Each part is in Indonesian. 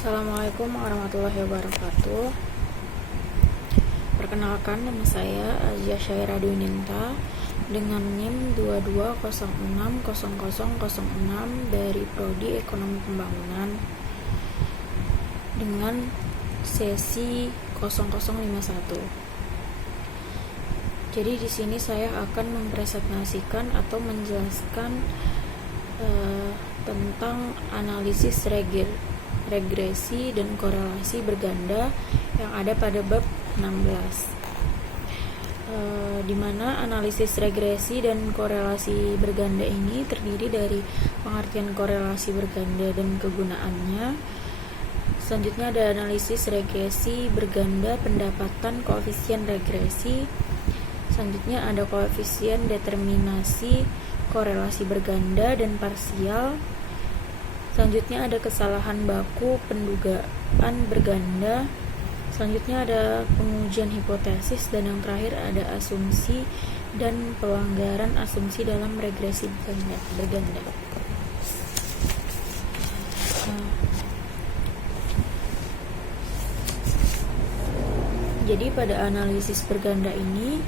Assalamualaikum warahmatullahi wabarakatuh. Perkenalkan, nama saya Azia Syaira Dwininta dengan NIM 22060006 dari Prodi Ekonomi Pembangunan dengan sesi 0051. Jadi di sini saya akan mempresentasikan atau menjelaskan tentang analisis regresi dan korelasi berganda yang ada pada bab 16, di mana analisis regresi dan korelasi berganda ini terdiri dari pengertian korelasi berganda dan kegunaannya. Selanjutnya ada analisis regresi berganda pendapatan koefisien regresi. Selanjutnya ada koefisien determinasi korelasi berganda dan parsial. Selanjutnya ada kesalahan baku pendugaan berganda. Selanjutnya ada pengujian hipotesis, dan yang terakhir ada asumsi dan pelanggaran asumsi dalam regresi berganda. Jadi pada analisis berganda ini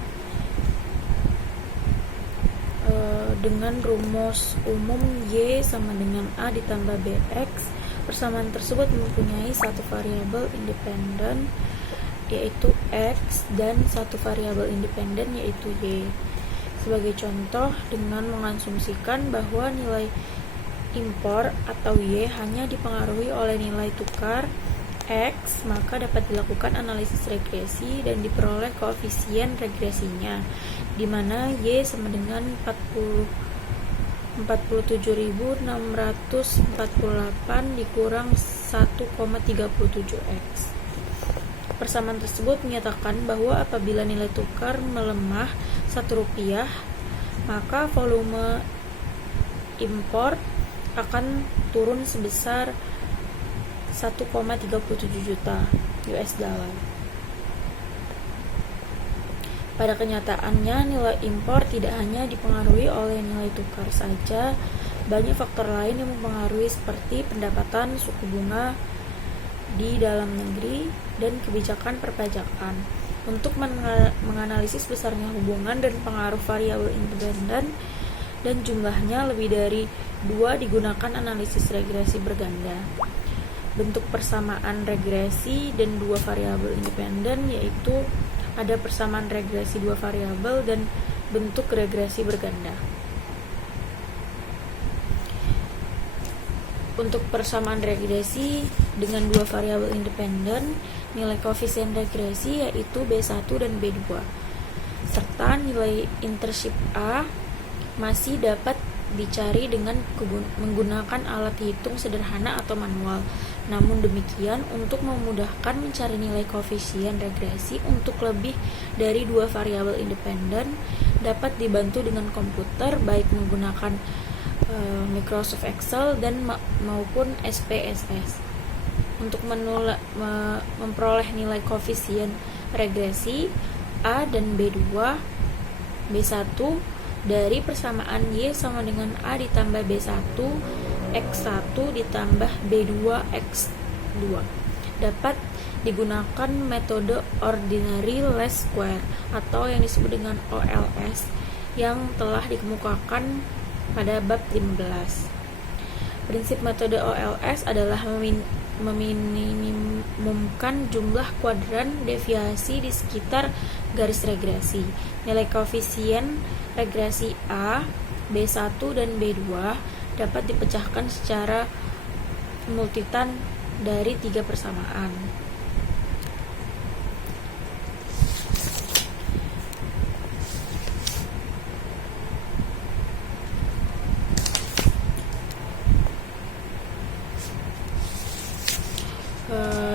dengan rumus umum Y sama dengan A ditambah BX, persamaan tersebut mempunyai satu variabel independen yaitu X dan satu variabel independen yaitu Y. Sebagai contoh, dengan mengasumsikan bahwa nilai impor atau Y hanya dipengaruhi oleh nilai tukar X, maka dapat dilakukan analisis regresi dan diperoleh koefisien regresinya, di mana Y sama dengan 47.648 dikurang 1,37X. Persamaan tersebut menyatakan bahwa apabila nilai tukar melemah Rp1, maka volume impor akan turun sebesar 1,37 juta US dollar. Pada kenyataannya, nilai impor tidak hanya dipengaruhi oleh nilai tukar saja, banyak faktor lain yang mempengaruhi seperti pendapatan, suku bunga di dalam negeri, dan kebijakan perpajakan. Untuk menganalisis besarnya hubungan dan pengaruh variabel independen dan jumlahnya lebih dari 2 digunakan analisis regresi berganda. Bentuk persamaan regresi dan dua variabel independen yaitu ada persamaan regresi dua variabel dan bentuk regresi berganda. Untuk persamaan regresi dengan dua variabel independen, nilai koefisien regresi yaitu B1 dan B2, serta nilai intercept A masih dapat dicari dengan menggunakan alat hitung sederhana atau manual. Namun demikian, untuk memudahkan mencari nilai koefisien regresi untuk lebih dari dua variabel independen dapat dibantu dengan komputer, baik menggunakan Microsoft Excel dan maupun SPSS. Untuk memperoleh nilai koefisien regresi A dan B2, B1 dari persamaan Y sama dengan A ditambah B1 X1 ditambah B2 X2 dapat digunakan metode ordinary least square atau yang disebut dengan OLS yang telah dikemukakan pada bab 15. Prinsip metode OLS adalah meminimumkan jumlah kuadran deviasi di sekitar garis regresi. Nilai koefisien regresi A, B1 dan B2 dapat dipecahkan secara multitan dari 3 persamaan.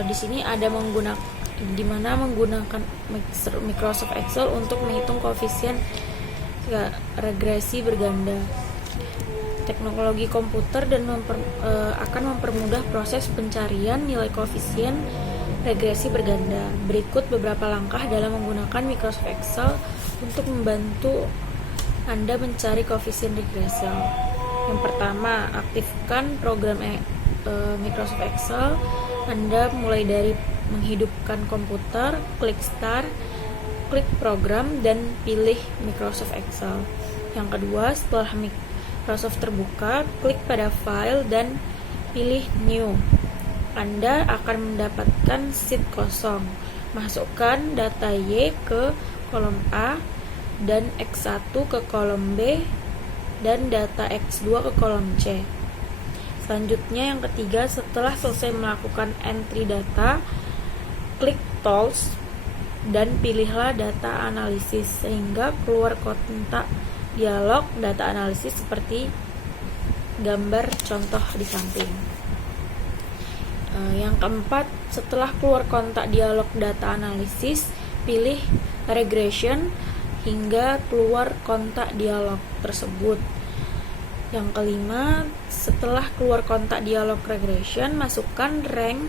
Di sini ada menggunakan Microsoft Excel untuk menghitung koefisien regresi berganda. Teknologi komputer akan mempermudah proses pencarian nilai koefisien regresi berganda. Berikut beberapa langkah dalam menggunakan Microsoft Excel untuk membantu Anda mencari koefisien regresi. Yang pertama, aktifkan program Microsoft Excel. Anda mulai dari menghidupkan komputer, klik Start, klik Program, dan pilih Microsoft Excel. Yang kedua, setelah Microsoft terbuka, klik pada File dan pilih New. Anda akan mendapatkan sheet kosong. Masukkan data Y ke kolom A dan X1 ke kolom B dan data X2 ke kolom C. Selanjutnya yang ketiga, setelah selesai melakukan entry data, klik Tools dan pilihlah data analisis sehingga keluar kontak dialog data analisis seperti gambar contoh di samping. Yang keempat, setelah keluar kontak dialog data analisis, pilih regression hingga keluar kontak dialog tersebut. Yang kelima, setelah keluar kontak dialog regression, masukkan rank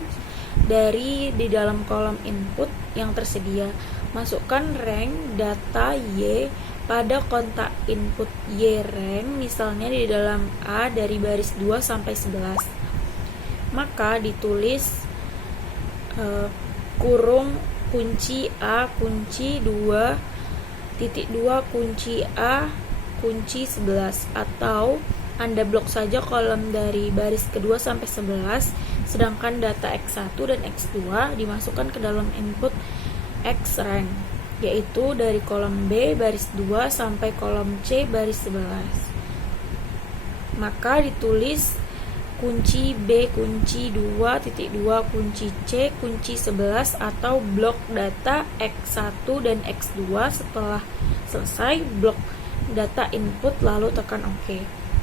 di dalam kolom input yang tersedia. Masukkan rank data Y pada kontak input Y rank, misalnya di dalam A dari baris 2 sampai 11. Maka ditulis kurung kunci A kunci 2 titik 2 kunci A kunci 11, atau Anda blok saja kolom dari baris kedua sampai 11, sedangkan data X1 dan X2 dimasukkan ke dalam input X rank, yaitu dari kolom B baris 2 sampai kolom C baris 11. Maka ditulis kunci B kunci 2 titik 2 kunci C kunci 11 atau blok data X1 dan X2. Setelah selesai blok data input lalu tekan OK.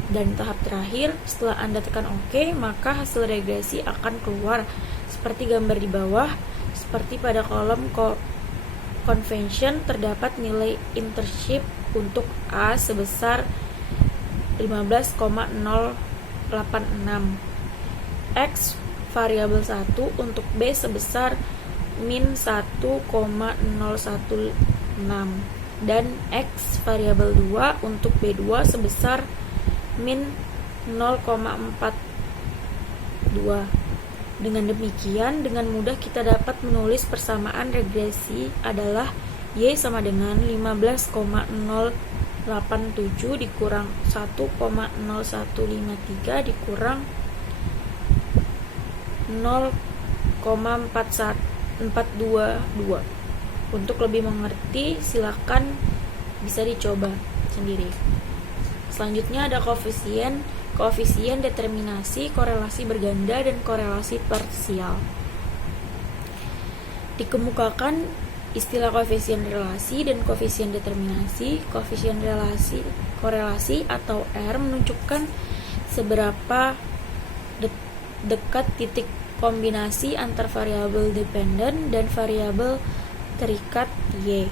Dan tahap terakhir, setelah Anda tekan OK, maka hasil regresi akan keluar seperti gambar di bawah. Seperti pada kolom convention terdapat nilai internship untuk A sebesar 15,086, X variabel 1 untuk B sebesar min 1,016, dan X variabel 2 untuk B2 sebesar min 0,42. Dengan demikian, dengan mudah kita dapat menulis persamaan regresi adalah Y sama dengan 15,087 dikurang 1,0153 dikurang 0,422. Untuk lebih mengerti, silakan bisa dicoba sendiri. Selanjutnya ada koefisien determinasi, korelasi berganda, dan korelasi parsial. Dikemukakan istilah koefisien relasi dan koefisien determinasi. Koefisien korelasi atau R menunjukkan seberapa dekat titik kombinasi antar variabel dependen dan variabel terikat Y.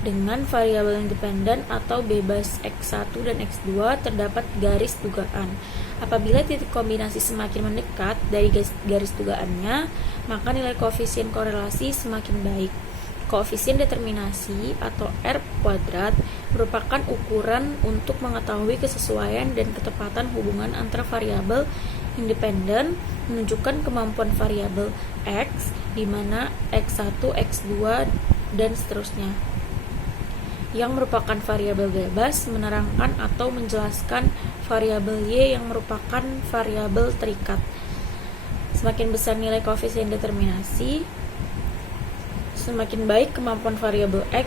Dengan variabel independen atau bebas X1 dan X2 terdapat garis dugaan. Apabila titik kombinasi semakin mendekat dari garis dugaannya, maka nilai koefisien korelasi semakin baik. Koefisien determinasi atau R kuadrat merupakan ukuran untuk mengetahui kesesuaian dan ketepatan hubungan antara variabel independen menunjukkan kemampuan variabel X, di mana X1, X2, dan seterusnya. Yang merupakan variabel bebas menerangkan atau menjelaskan variabel Y yang merupakan variabel terikat. Semakin besar nilai koefisien determinasi, semakin baik kemampuan variabel X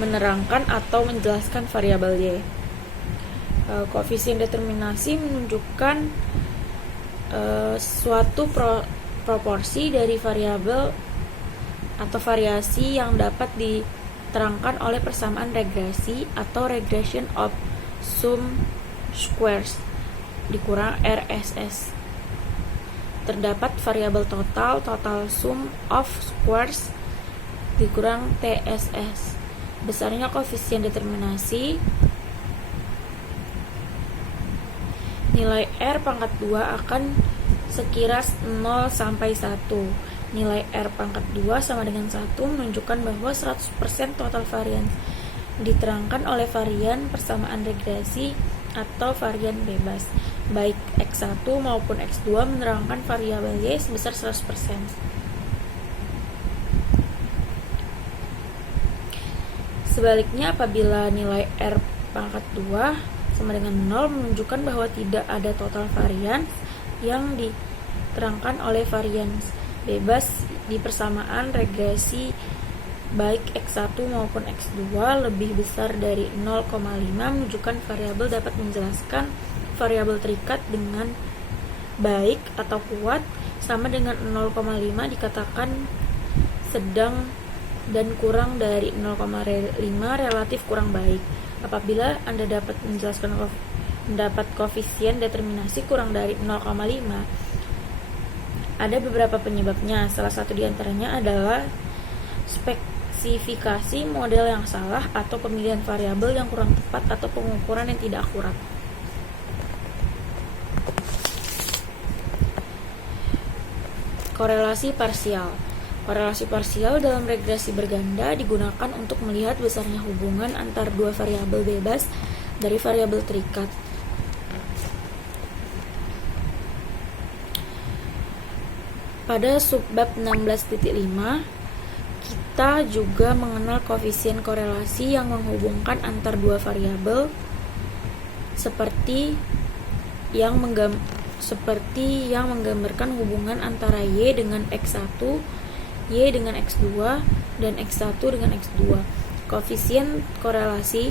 menerangkan atau menjelaskan variabel Y. Koefisien determinasi menunjukkan suatu proporsi dari variabel atau variasi yang dapat diterangkan oleh persamaan regresi atau regression of sum squares dikurang RSS. Terdapat variabel total sum of squares dikurang TSS. Besarnya koefisien determinasi, nilai R pangkat 2 akan sekiras 0 sampai 1. Nilai R pangkat 2 sama dengan 1 menunjukkan bahwa 100% total varian diterangkan oleh varian persamaan regresi atau varian bebas. baik X1 maupun X2 menerangkan variabel Y sebesar 100%. Sebaliknya, apabila nilai R pangkat 2 sama dengan 0 menunjukkan bahwa tidak ada total varians yang diterangkan oleh varians bebas di persamaan regresi baik X1 maupun X2 lebih besar dari 0,5 menunjukkan variabel dapat menjelaskan variabel terikat dengan baik atau kuat sama dengan 0,5 dikatakan sedang dan kurang dari 0,5 relatif kurang baik. Apabila Anda dapat mendapat koefisien determinasi kurang dari 0,5, ada beberapa penyebabnya. Salah satu diantaranya adalah spesifikasi model yang salah atau pemilihan variabel yang kurang tepat atau pengukuran yang tidak akurat. Korelasi parsial. Korelasi parsial dalam regresi berganda digunakan untuk melihat besarnya hubungan antar dua variabel bebas dari variabel terikat. Pada subbab 16.5, kita juga mengenal koefisien korelasi yang menghubungkan antar dua variabel seperti yang menggambarkan hubungan antara Y dengan X1, Y dengan X2, dan X1 dengan X2. Koefisien korelasi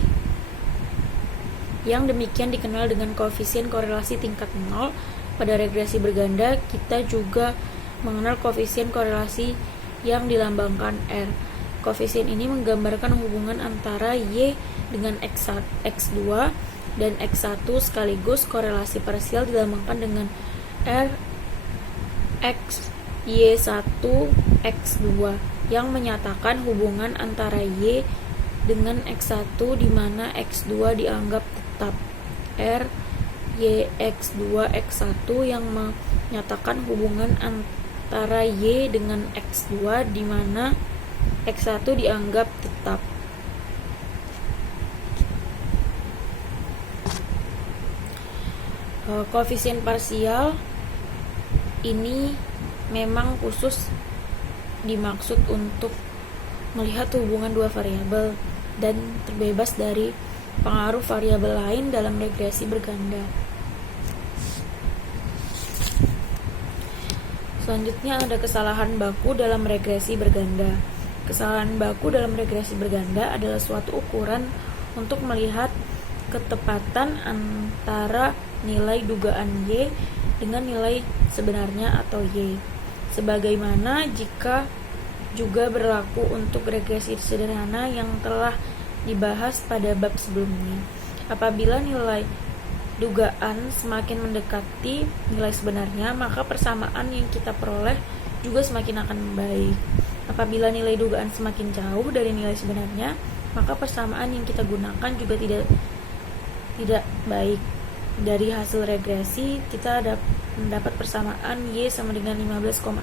yang demikian dikenal dengan koefisien korelasi tingkat 0. Pada regresi berganda, kita juga mengenal koefisien korelasi yang dilambangkan R. Koefisien ini menggambarkan hubungan antara Y dengan X2 dan X1 sekaligus korelasi parsial dilambangkan dengan R X Y1 X2 yang menyatakan hubungan antara Y dengan X1 di mana X2 dianggap tetap. R Y X2 X1 yang menyatakan hubungan antara Y dengan X2 di mana X1 dianggap tetap. Koefisien parsial ini memang khusus dimaksud untuk melihat hubungan dua variabel dan terbebas dari pengaruh variabel lain dalam regresi berganda. Selanjutnya ada kesalahan baku dalam regresi berganda. Kesalahan baku dalam regresi berganda adalah suatu ukuran untuk melihat ketepatan antara nilai dugaan Y dengan nilai sebenarnya atau Y. Sebagaimana jika juga berlaku untuk regresi sederhana yang telah dibahas pada bab sebelumnya. Apabila nilai dugaan semakin mendekati nilai sebenarnya, maka persamaan yang kita peroleh juga semakin akan baik. Apabila nilai dugaan semakin jauh dari nilai sebenarnya, maka persamaan yang kita gunakan juga tidak baik. Dari hasil regresi, kita mendapat persamaan Y sama dengan 15,0,6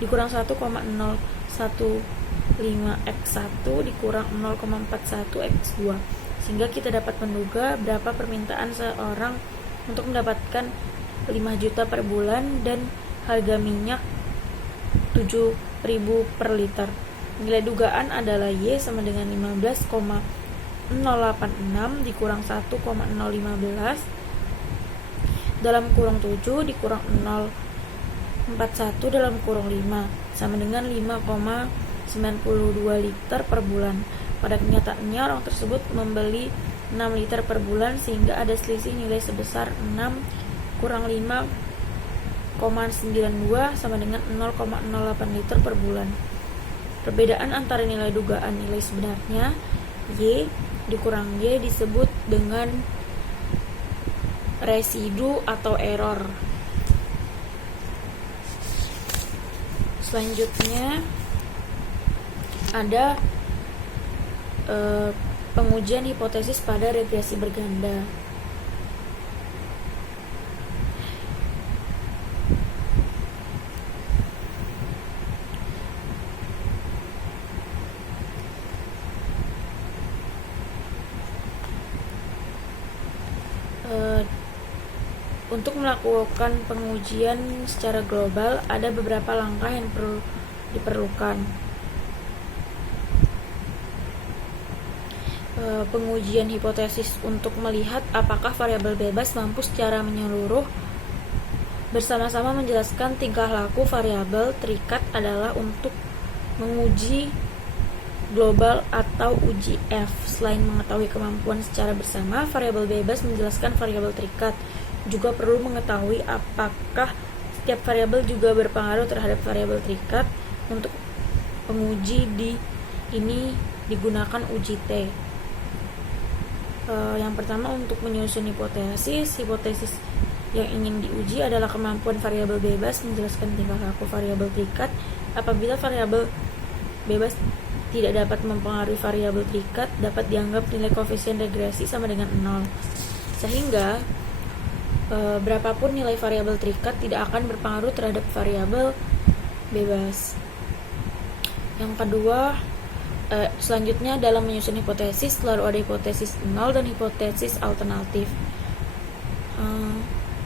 dikurang 1,015X1 dikurang 0,41 X2, sehingga kita dapat menduga berapa permintaan seorang untuk mendapatkan 5 juta per bulan dan harga minyak 7.000 per liter. Nilai dugaan adalah Y sama dengan 15,086 dikurang 1,015 dalam kurung 7 dikurang 041 dalam kurung 5 sama dengan 5,92 liter per bulan. Pada kenyataannya orang tersebut membeli 6 liter per bulan, sehingga ada selisih nilai sebesar 6 kurang 5,92 sama dengan 0,08 liter per bulan. Perbedaan antara nilai dugaan nilai sebenarnya Y dikurang Y disebut dengan residu atau error. Selanjutnya ada pengujian hipotesis pada regresi berganda. Untuk melakukan pengujian secara global, ada beberapa langkah yang perlu diperlukan. Pengujian hipotesis untuk melihat apakah variabel bebas mampu secara menyeluruh bersama-sama menjelaskan tingkah laku variabel terikat adalah untuk menguji global atau uji F. Selain mengetahui kemampuan secara bersama variabel bebas menjelaskan variabel terikat, juga perlu mengetahui apakah setiap variabel juga berpengaruh terhadap variabel terikat. Untuk penguji ini digunakan uji T. Yang pertama, untuk menyusun hipotesis yang ingin diuji adalah kemampuan variabel bebas menjelaskan tingkah laku variabel terikat. Apabila variabel bebas tidak dapat mempengaruhi variabel terikat, dapat dianggap nilai koefisien regresi sama dengan 0. Sehingga berapapun nilai variabel terikat tidak akan berpengaruh terhadap variabel bebas. Yang kedua, selanjutnya dalam menyusun hipotesis selalu ada hipotesis nol dan hipotesis alternatif.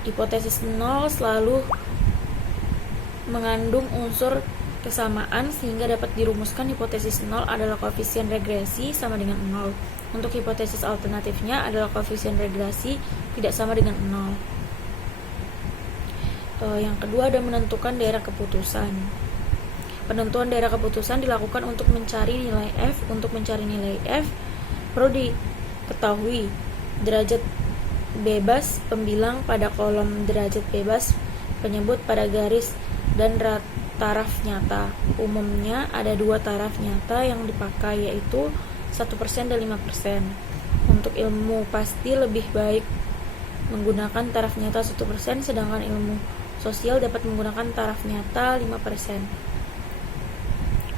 Hipotesis nol selalu mengandung unsur kesamaan sehingga dapat dirumuskan hipotesis nol adalah koefisien regresi sama dengan 0. Untuk hipotesis alternatifnya adalah koefisien regresi tidak sama dengan 0. Yang kedua ada menentukan daerah keputusan. Penentuan daerah keputusan dilakukan untuk mencari nilai F. Untuk mencari nilai F, perlu diketahui derajat bebas pembilang pada kolom derajat bebas penyebut pada garis dan taraf nyata. Umumnya ada 2 taraf nyata yang dipakai, yaitu 1% dan 5%. Untuk ilmu pasti lebih baik menggunakan taraf nyata 1%, sedangkan ilmu sosial dapat menggunakan taraf nyata 5%.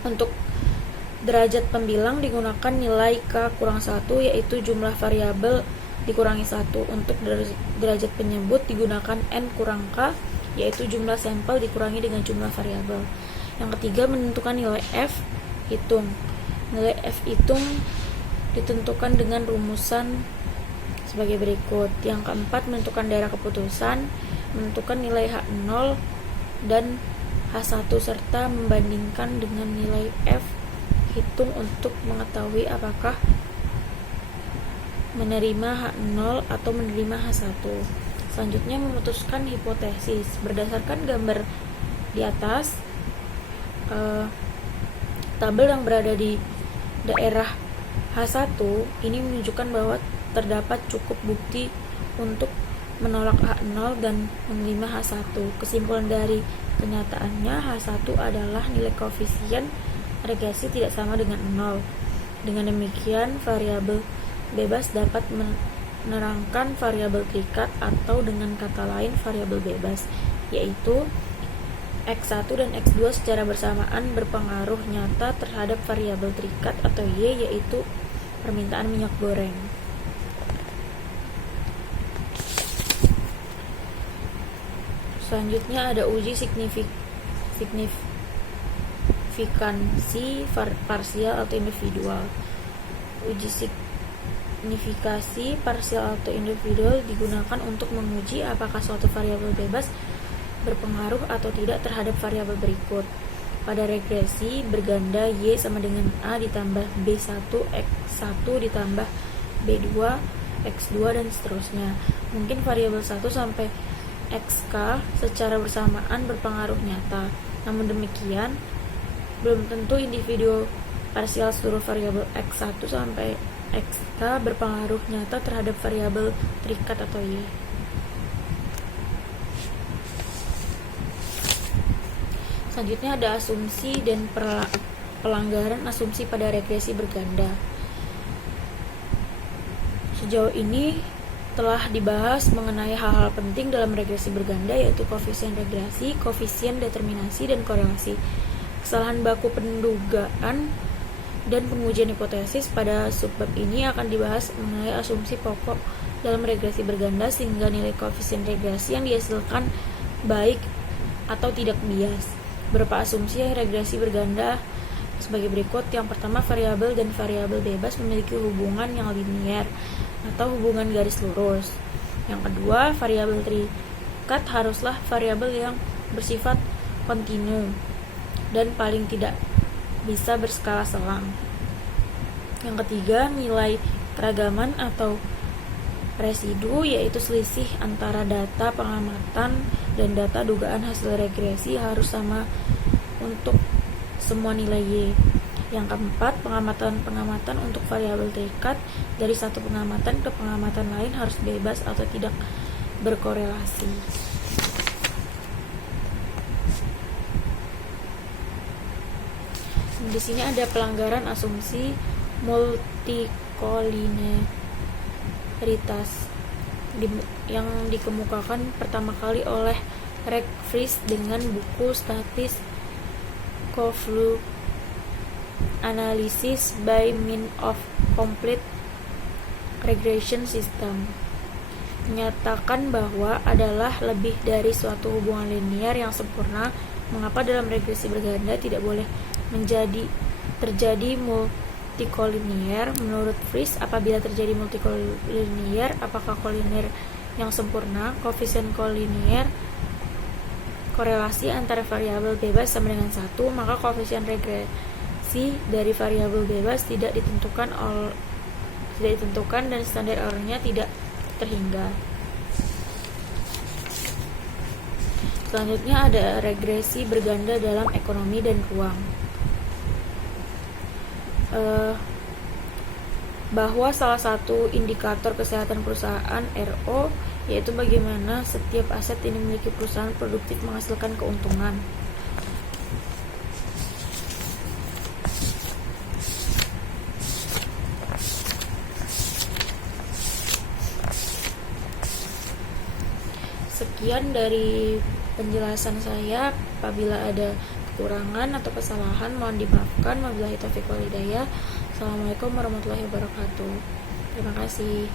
Untuk derajat pembilang digunakan nilai K kurang 1, yaitu jumlah variabel dikurangi 1. Untuk derajat penyebut digunakan N kurang K, yaitu jumlah sampel dikurangi dengan jumlah variabel. Yang ketiga, menentukan nilai F hitung. Nilai F hitung ditentukan dengan rumusan sebagai berikut. Yang keempat, menentukan daerah keputusan, menentukan nilai H0 dan H1 serta membandingkan dengan nilai F hitung untuk mengetahui apakah menerima H0 atau menerima H1. Selanjutnya, memutuskan hipotesis. Berdasarkan gambar di atas, tabel yang berada di daerah H1 ini menunjukkan bahwa terdapat cukup bukti untuk menolak H0 dan menerima H1. Kesimpulan dari kenyataannya, H1 adalah nilai koefisien regresi tidak sama dengan 0. Dengan demikian, variabel bebas dapat menerangkan variabel terikat, atau dengan kata lain variabel bebas, yaitu X1 dan X2 secara bersamaan berpengaruh nyata terhadap variabel terikat atau Y, yaitu permintaan minyak goreng. Selanjutnya ada uji signifikansi parsial atau individual. Uji signifikasi parsial atau individual digunakan untuk menguji apakah suatu variabel bebas berpengaruh atau tidak terhadap variabel berikut. Pada regresi berganda, Y sama dengan A ditambah B1, X1 ditambah B2, X2 dan seterusnya. Mungkin variabel 1 sampai XK secara bersamaan berpengaruh nyata. Namun demikian, belum tentu individu parsial seluruh variabel X1 sampai XK berpengaruh nyata terhadap variabel terikat atau Y. Selanjutnya ada asumsi dan pelanggaran asumsi pada regresi berganda. Sejauh ini telah dibahas mengenai hal-hal penting dalam regresi berganda, yaitu koefisien regresi, koefisien determinasi, dan korelasi. Kesalahan baku pendugaan dan pengujian hipotesis pada subbab ini akan dibahas mengenai asumsi pokok dalam regresi berganda sehingga nilai koefisien regresi yang dihasilkan baik atau tidak bias. Beberapa asumsi regresi berganda sebagai berikut. Yang pertama, variabel dan variabel bebas memiliki hubungan yang linier atau hubungan garis lurus. Yang kedua, variabel terikat haruslah variabel yang bersifat kontinu dan paling tidak bisa berskala selang. Yang ketiga, nilai keragaman atau residu, yaitu selisih antara data pengamatan dan data dugaan hasil regresi harus sama untuk semua nilai Y. Yang keempat, pengamatan untuk variabel terikat dari satu pengamatan ke pengamatan lain harus bebas atau tidak berkorelasi. Di sini ada pelanggaran asumsi multikoliniaritas yang dikemukakan pertama kali oleh Rick Friis dengan buku Statis Covlough Analysis by Means of Complete Regression System, menyatakan bahwa adalah lebih dari suatu hubungan linier yang sempurna. Mengapa dalam regresi berganda tidak boleh terjadi multikolinier? Menurut Friis, apabila terjadi multikolinier, apakah kolinier yang sempurna? Koefisien kolinier korelasi antara variabel bebas sama dengan 1, maka koefisien regresi dari variabel bebas tidak ditentukan dan standar error-nya tidak terhingga. Selanjutnya ada regresi berganda dalam ekonomi dan ruang. Bahwa salah satu indikator kesehatan perusahaan RO yaitu bagaimana setiap aset ini memiliki perusahaan produktif menghasilkan keuntungan. Sekian dari penjelasan saya. Apabila ada kekurangan atau kesalahan mohon dimaafkan. Wabillahi taufiq wal hidayah. Assalamualaikum warahmatullahi wabarakatuh. Terima kasih.